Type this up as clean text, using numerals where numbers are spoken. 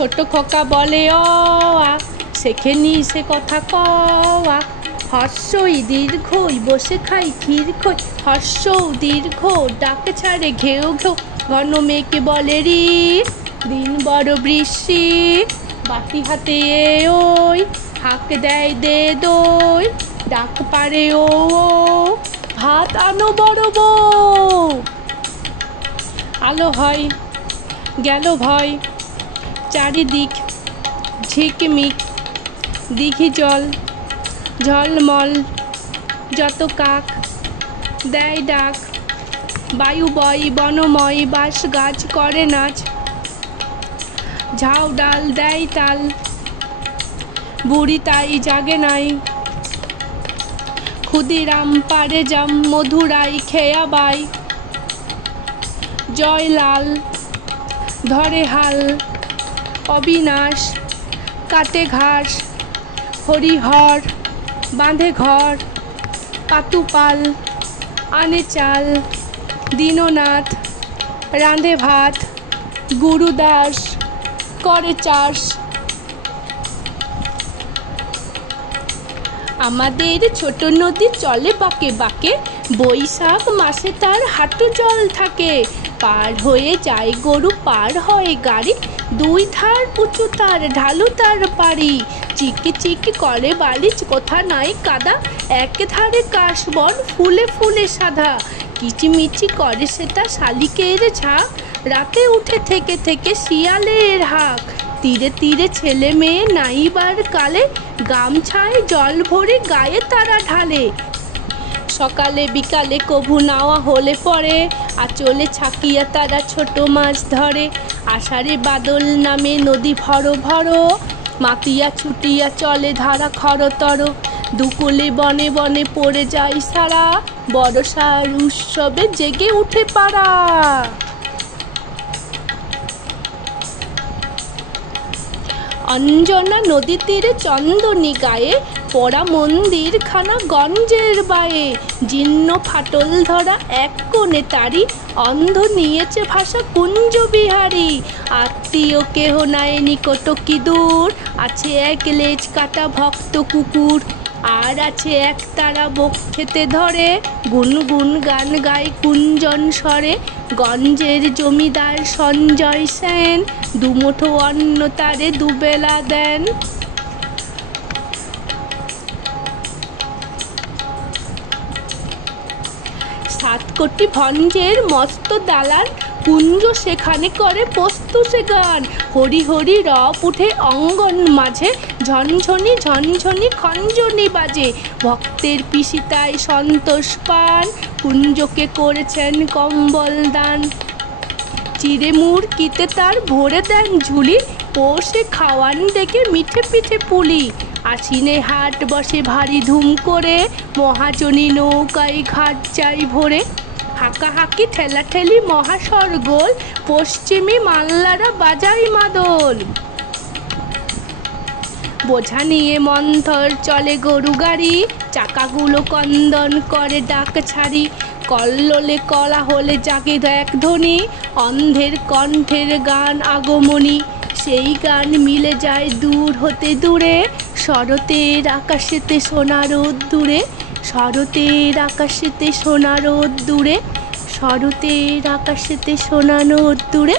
ছোট খোকা বলে অ আ, শেখেনি সে কথা কওয়া। হর্ষই দীর্ঘই বসে খাই ক্ষীর খই, হর্ষ দীর্ঘ ডাক ছাড়ে ঘেউ ঘেউ। ঘন মেঘে বলে রি, দিন বড় বৃষ্টি। বাটি হাতে ওই, হাঁক দেয় দে দই। ডাক পারে ও ও, ভাত আনো বড় বউ। আলো হয় গেল ভয়, চারিদিক ঝিকমিক। দিঘি জল ঝলমল, যত কাক দেয় ডাক। বায়ু বয় বনময়, বাঁশ গাছ করে নাচ। ঝাউ ডাল দেয় তাল, বুড়ি তাই জাগে নাই। ক্ষুদিরাম পারে জাম, মধুরাই খেয়া বাই। জয়লাল ধরে হাল, অবিনাশ কাটে ঘাস। হরিহর বাঁধে ঘর, পাতুপাল আনে চাল। দীননাথ রাঁধে ভাত, গুরুদাস করে চাষ। আমাদের ছোট নদী চলে বাঁকে বাঁকে, বৈশাখ মাসে তার হাঁটু জল থাকে। পার হয়ে যায় গরু, পার হয় গাড়ি, দুই ধার উঁচু তার, ঢালু তার পাড়ি। চিকি চিকি করে বালি, কোথা নাই কাদা, এক ধারে কাশবন ফুলে ফুলে সাদা। কিচিমিচি করে সেটা শালিকের ঝাঁক, রাতে উঠে থেকে থেকে শিয়ালের হাঁক। তীরে তীরে ছেলে মেয়ে নাইবার কালে, গামছায় জল ভরে গায়ে তারা ঢালে। সকালে বিকালে কভু নাওয়া হলে পরে, আঁচলে ছাকিয়া তারা ছোট মাছ ধরে। আষাঢ়ে বাদল নামে নদী ভরো ভরো, মাতিয়া ছুটিয়া চলে ধারা খরতর। দুকুলে বনে বনে পড়ে যায় সারা, বর্ষার উৎসবে জেগে উঠে পাড়া। অঞ্জনা নদী তীরে চন্দনী গায়ে, পড়া মন্দির খানা গঞ্জের বায়ে। জীর্ণ ফাটল ধরা এক কোণে তারি, অন্ধ নিয়েছে ভাষা কুঞ্জ বিহারী। আত্মীয় কেহ নাই নিকট কি দূর, আছে এক লেজ কাটা ভক্ত কুকুর। আর আছে এক তারা বক খেতে ধরে, গুনগুন গান গায় কুঞ্জন স্বরে। গঞ্জের জমিদার সঞ্জয় সেন, দুমুঠো অন্ন তারে দুবেলা দেন। 7 কোটি ভঞ্জের মস্ত দালান, কুঞ্জ সেখানে করে প্রস্তুষে গান। হরি হরি রব উঠে অঙ্গন মাঝে, ঝনঝনি ঝনঝনি খঞ্জনি বাজে। ভক্তের পিসিতায় সন্তোষ পান, কুঞ্জকে করেছেন কম্বল দান। চিড়ে মুড়কিতে তার ভরে দেন ঝুলি, পোষে খাওয়ান দেখে মিঠে পিঠে পুলি। আশ্বিনে হাট বসে ভারী ধুম করে, মহাজনী নৌকায় ঘাট যায় ভরে। হাঁকাহাঁকি ঠেলাঠেলি মহাসরগোল, পশ্চিমী মাল্লারা বাজায় মাদল। বোঝা নিয়ে মন্থর চলে গরু গাড়ি, চাকাগুলো কন্দন করে ডাক ছাড়ি। কল্লোলে কলা হলে জাগে এক ধ্বনি, অন্ধের কণ্ঠের গান আগমনী। সেই গান মিলে যায় দূর হতে দূরে, শরতের আকাশেতে সোনা রোদ দূরে। শরতের আকাশেতে সোনা রোদ দূরে, শরতের আকাশেতে সোনা রোদ দূরে।